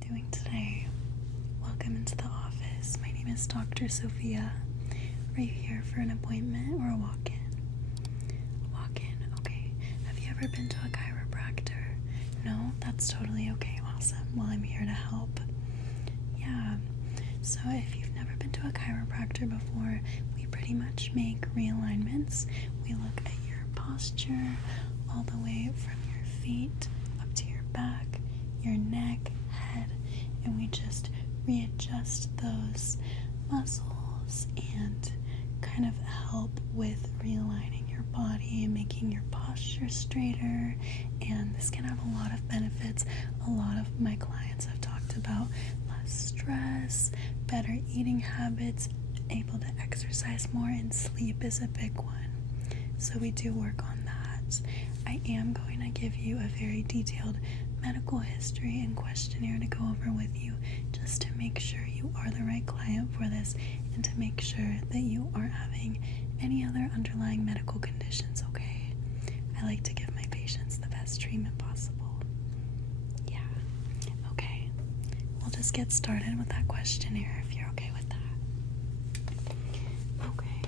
doing today? Welcome into the office. My name is Dr. Sophia. Are you here for an appointment or a walk-in? Walk-in, okay. Have you ever been to a chiropractor? No? That's totally okay. Awesome. Well, I'm here to help. Yeah. So if you've never been to a chiropractor before, we pretty much make realignments. We look at your posture all the way from your feet up to your back, your neck, head, and we just readjust those muscles and kind of help with realigning your body and making your posture straighter. And this can have a lot of benefits. A lot of my clients have talked about less stress, better eating habits, able to exercise more, and sleep is a big one. So we do work on that. I am going to give you a very detailed medical history and questionnaire to go over with you, just to make sure you are the right client for this and to make sure that you aren't having any other underlying medical conditions, okay? I like to give my patients the best treatment possible. Yeah. Okay. We'll just get started with that questionnaire if you're okay with that. Okay.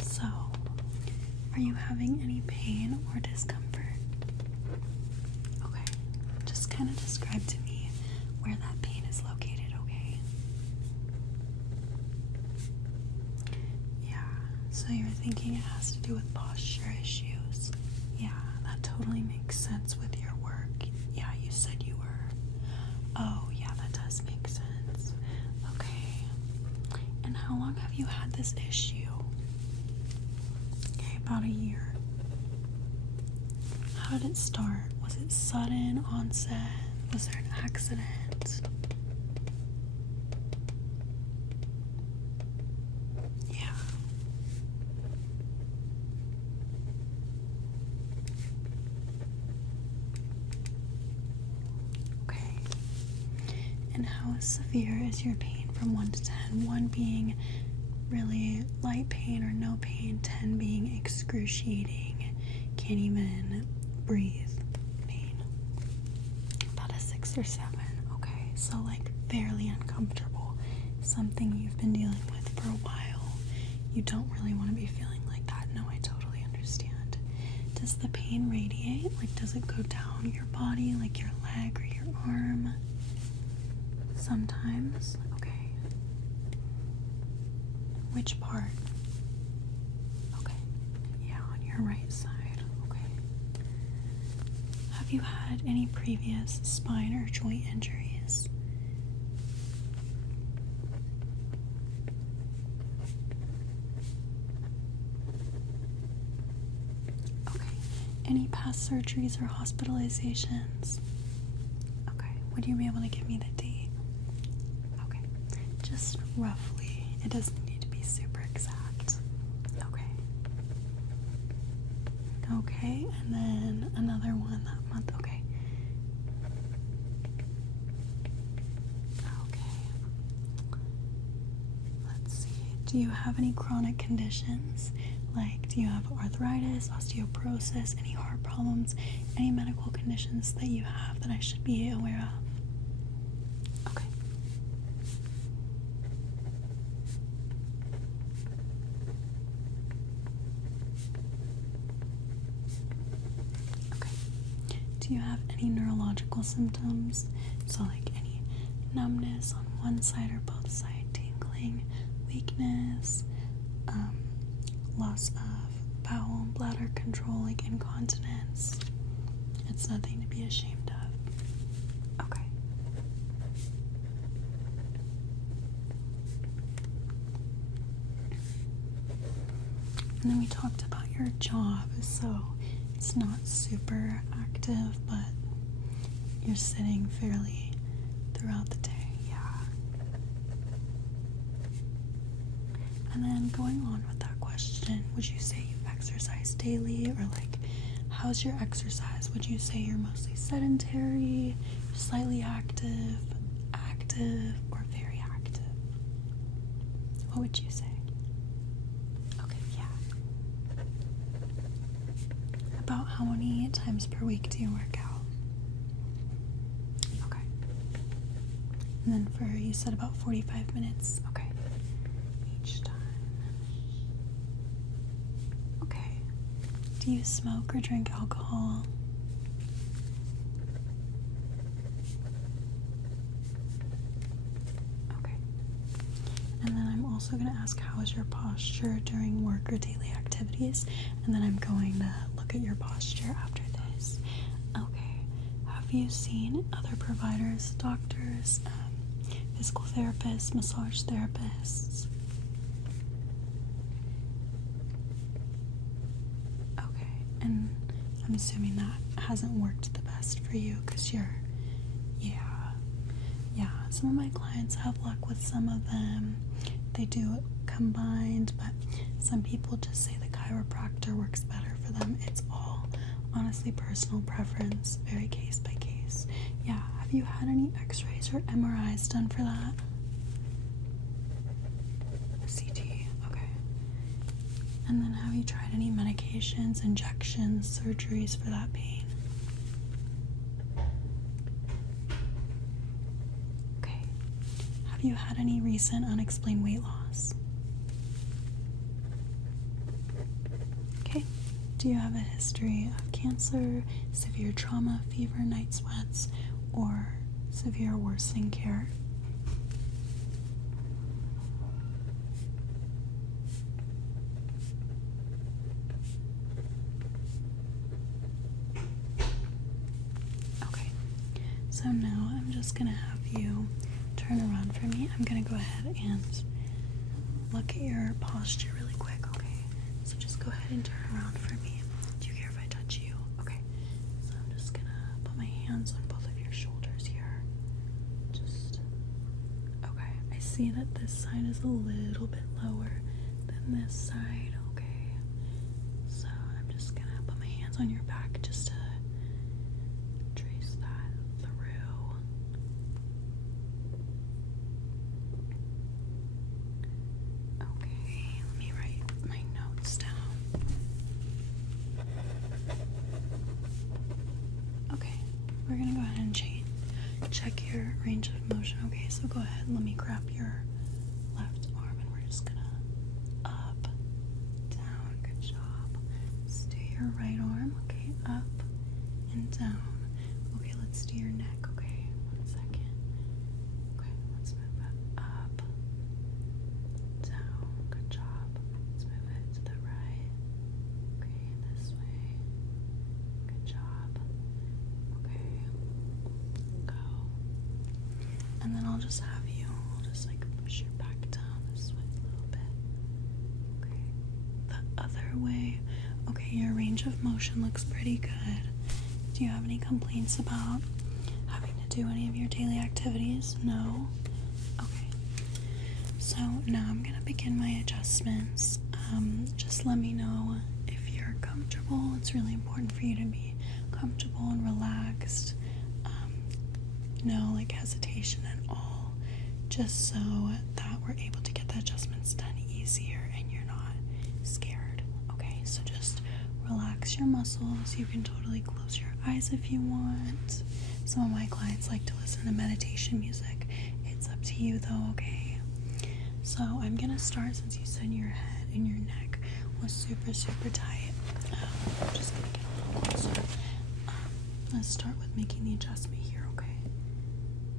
So, are you having any pain or discomfort? Okay. Just kind of describe to me where that pain is located, okay? Yeah. So you're thinking it has to do with posture issues. Yeah, that totally makes sense with your work. Yeah, you said you were. Oh, yeah, that does make sense. Okay. And how long have you had this issue? Okay, about a year. How did it start? Was it sudden onset? Was there an accident? Yeah. Okay. And how severe is your pain from 1 to 10? 1 being really light pain or no pain, 10 being excruciating, can't even breathe pain. About a 6 or 7. Okay, so like fairly uncomfortable, something you've been dealing with for a while. You don't really want to be feeling like that. No, I totally understand. Does the pain radiate? Like, does it go down your body, like your leg or your arm? Sometimes. Okay. Which part? Okay. Yeah, on your right side. Okay. Have you had any previous spine or joint injuries? Okay. Any past surgeries or hospitalizations? Okay. Would you be able to give me the date? Okay. Just roughly. It doesn't need to be super exact. Okay. Okay, and then another one that month. Okay. Okay. Let's see. Do you have any chronic conditions? Like, do you have arthritis, osteoporosis, any heart problems, any medical conditions that you have that I should be aware of? Okay. Okay. Do you have any neurological symptoms? So like any numbness on one side or both sides, tingling, weakness, loss of bowel and bladder control, like incontinence? It's nothing to be ashamed of. Okay. And then we talked about your job, so it's not super active, but you're sitting fairly throughout the day. Yeah. And then going on with that question, would you say you exercise daily, or like, how's your exercise? Would you say you're mostly sedentary, slightly active, or very active? What would you say? Okay, yeah. About how many times per week do you work out? Okay. And then for, you said about 45 minutes. Okay. Each time. Okay. Do you smoke or drink alcohol? Okay. And then I'm also going to ask, how is your posture during work or daily activities? And then I'm going to look at your posture after this. Okay. Have you seen other providers, doctors, physical therapists, massage therapists? Okay. And I'm assuming that hasn't worked the best for you because you're, yeah. Some of my clients have luck with some of them. They do it combined, but some people just say the chiropractor works better for them. It's all honestly personal preference, very case by case. Yeah, have you had any x-rays or MRIs done for that? CT, okay. And then have you tried any medications, injections, surgeries for that pain? Okay. Have you had any recent unexplained weight loss? Okay. Do you have a history of cancer, severe trauma, fever, night sweats, or severe worsening care? Okay. So now I'm just going to have you turn around for me. I'm going to go ahead and look at your posture really quick, okay? So just go ahead and turn around for me. Do you care if I touch you? Okay. So I'm just going to put my hands on both of your shoulders here. Okay. I see that this side is a little bit lower than this side, okay? So I'm just going to put my hands on your back just to trace that through. Okay, let me write my notes down. Okay, we're gonna go ahead and check your range of motion. Okay, so go ahead and let me grab your left arm and we're just gonna up, down, good job. Let's do your right arm, okay, up and down. Okay, let's do your neck, okay, 1 second. Okay, let's move it up, down, good job. Let's move it to the right. Okay, this way. Good job. Okay, go. And then I'll just like push your back down this way a little bit. Okay, the other way. Okay, your range of motion looks pretty good. Do you have any complaints about having to do any of your daily activities? No? Okay. So now I'm going to begin my adjustments. Just let me know if you're comfortable. It's really important for you to be comfortable and relaxed. No like hesitation at all. Just so that we're able to get the adjustments done easier and you're not scared. Okay, so just relax your muscles. You can totally close your eyes if you want. Some of my clients like to listen to meditation music. It's up to you though, okay? So I'm gonna start, since you said your head and your neck was super tight. I'm just gonna get a little closer. Let's start with making the adjustment here, okay?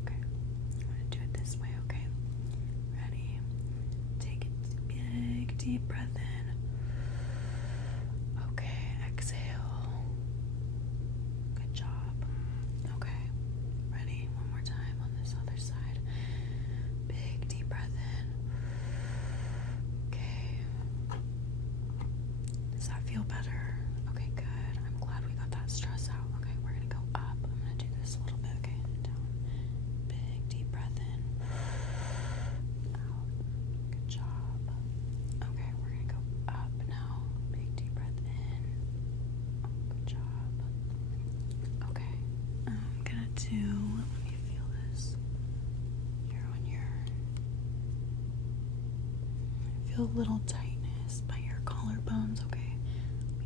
Okay, I'm gonna do it this way, okay? Ready? Take a big deep breath in. Okay, exhale. Good job. Okay, ready? One more time on this other side. Big deep breath in. Okay. Does that feel better? Okay, good. I'm glad we got that stress out. Okay, we're gonna go up. I'm gonna do this a little bit, okay? Down. Big deep breath in. Out. Good job. Okay, we're gonna go up now. Big deep breath in. Good job. Okay. I'm gonna let me feel this. Here on I feel a little tightness by your collarbones, okay? Let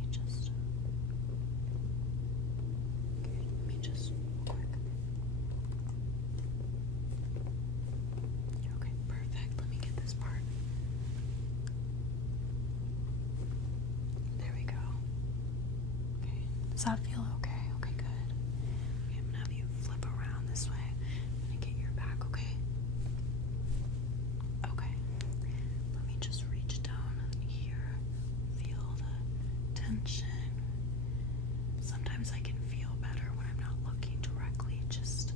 me just quick. Does that feel okay? Okay, good. Okay, I'm gonna have you flip around this way. I'm gonna get your back, okay? Okay. Let me just reach down here. Feel the tension. Sometimes I can feel better when I'm not looking directly, just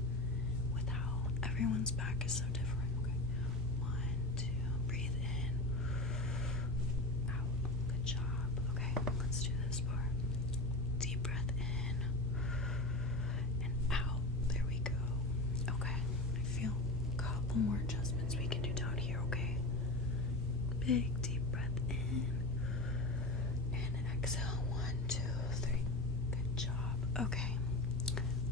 with how everyone's back is so different. Okay. 1, 2, breathe in. Out. Good job. Okay, let's do this part. Deep breath in and out. There we go. Okay, I feel a couple more adjustments we can do down here, okay? Big deep breath in and exhale. 1, 2, 3. Good job. Okay,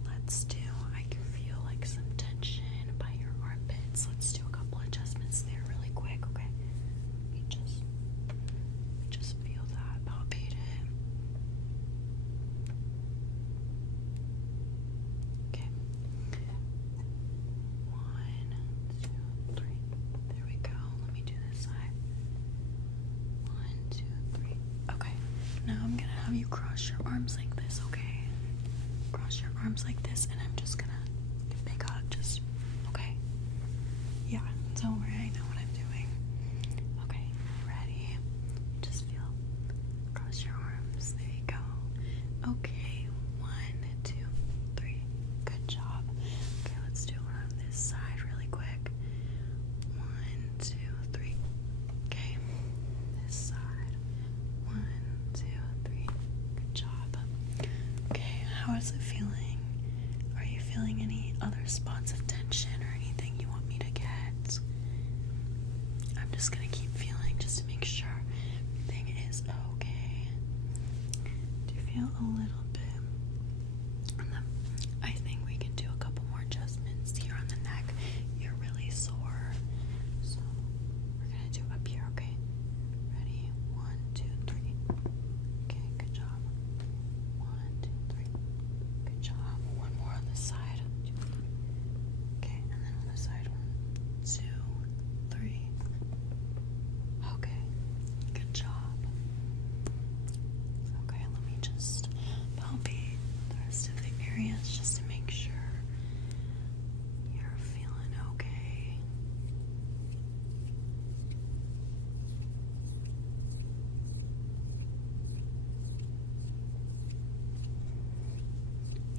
let's do, I can feel like some tension by your armpits. Let's do a couple adjustments there really quick, okay? We just feel that, palpate it. Okay. 1, 2, 3. There we go. Let me do this side. 1, 2, 3. Okay. Now I'm gonna have you cross your arms like this, okay? Cross your arms like this, and I'm just gonna big hug, just okay. Yeah, don't worry, I know what I'm doing. Okay, ready? Just feel cross your arms. There you go. Okay, 1, 2, 3. Good job. Okay, let's do it on this side really quick. 1, 2, 3. Okay, this side. 1, 2, 3. Good job. Okay, how is it feeling? Are you feeling any other spots of tension or anything you want me to get? I'm just gonna keep feeling just to make sure everything is okay. Do you feel a little bit? And then I think we can do a couple more adjustments here on the neck. You're really sore, so we're gonna do up here, okay? Ready? 1, 2, 3. Okay, good job. 1, 2, 3. Good job. One more on this side. 2, 3. Okay, and then on this side. 1, 2, 3. Okay, good job. Okay, let me just palpate the rest of the areas just to make sure you're feeling okay.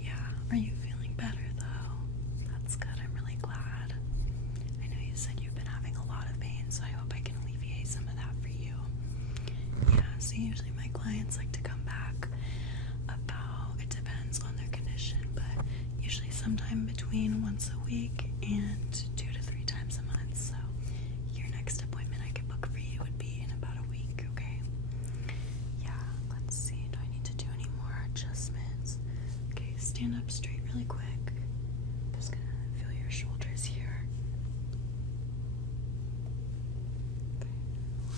Yeah, are you feeling better though? That's good, I'm really glad. I know you said you've been having a lot of pain, so I hope I can alleviate some of that for you. Yeah, so usually my clients like to come back about, it depends on their condition, but usually sometime between once a week and 2 to 3 times a month. So your next appointment I could book for you would be in about a week, okay? Yeah, let's see, do I need to do any more adjustments? Okay, stand up straight really quick. Just gonna feel your shoulders here. Okay,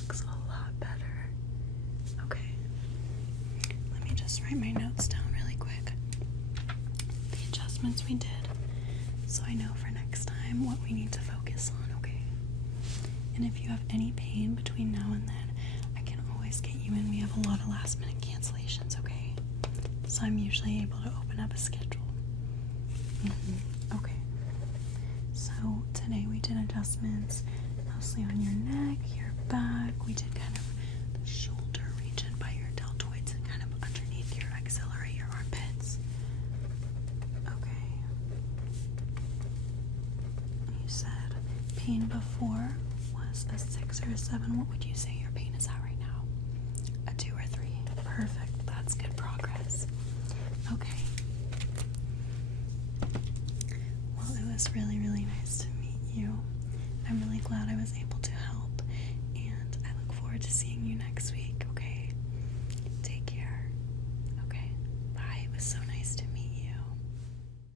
looks a lot better. Okay, let me just write my notes down really quick. The adjustments we did, so I know for next time what we need to focus on, okay? And if you have any pain between now and then, I can always get you in. We have a lot of last minute cancellations, okay? So I'm usually able to open up a schedule. Okay. So today we did adjustments mostly on your neck, your back. We did kind of the shoulder region by your deltoids and kind of underneath your axillary, your armpits. Okay. You said pain before was a 6 or a 7. What would you say your pain is at right now? A 2 or 3. Perfect. That's good progress. Okay. Well, it was really, really nice to meet you. I'm really glad I was able to